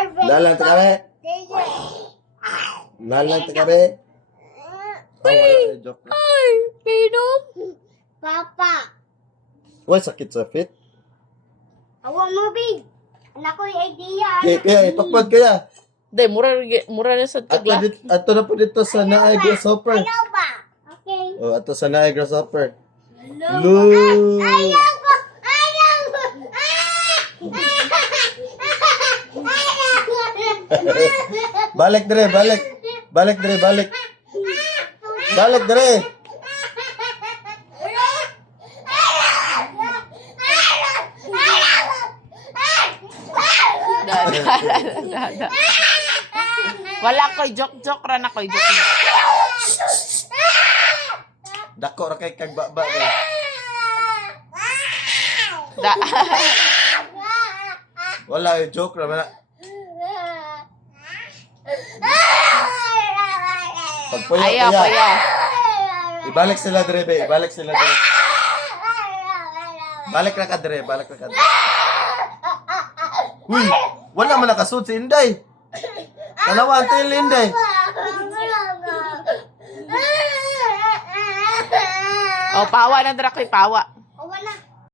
Dalang ta kami. Dalang ta kami. Joke. Ay, pinom. Papa, Why sakit sa fit? awa mo, big. Anak ko yung idea. Kaya ipakpad kaya. Day, mura na sa tagla. Ato na po dito sa Naay Grasshopper. Ayaw ba? Okay. Oh, ato sa Naay Grasshopper. Ayaw Loo. ko! Ayaw ko! Balik dire, balik. Balik dire, balik. Balik dire. Da. Wala ko'y joke ra na ko'y joke. Dako ra kay kag baba. Eh. Da. Wala joke ra man. Pagpuyo Ayaw. Ibalik sila dire, be. Ibalik sila dire. Balik ra ka dire, balik ra ka dire. Uy, wala man nakasud si Inday. Kalawa ang tail Inday. Oh, pawa na dra ko'y pawa.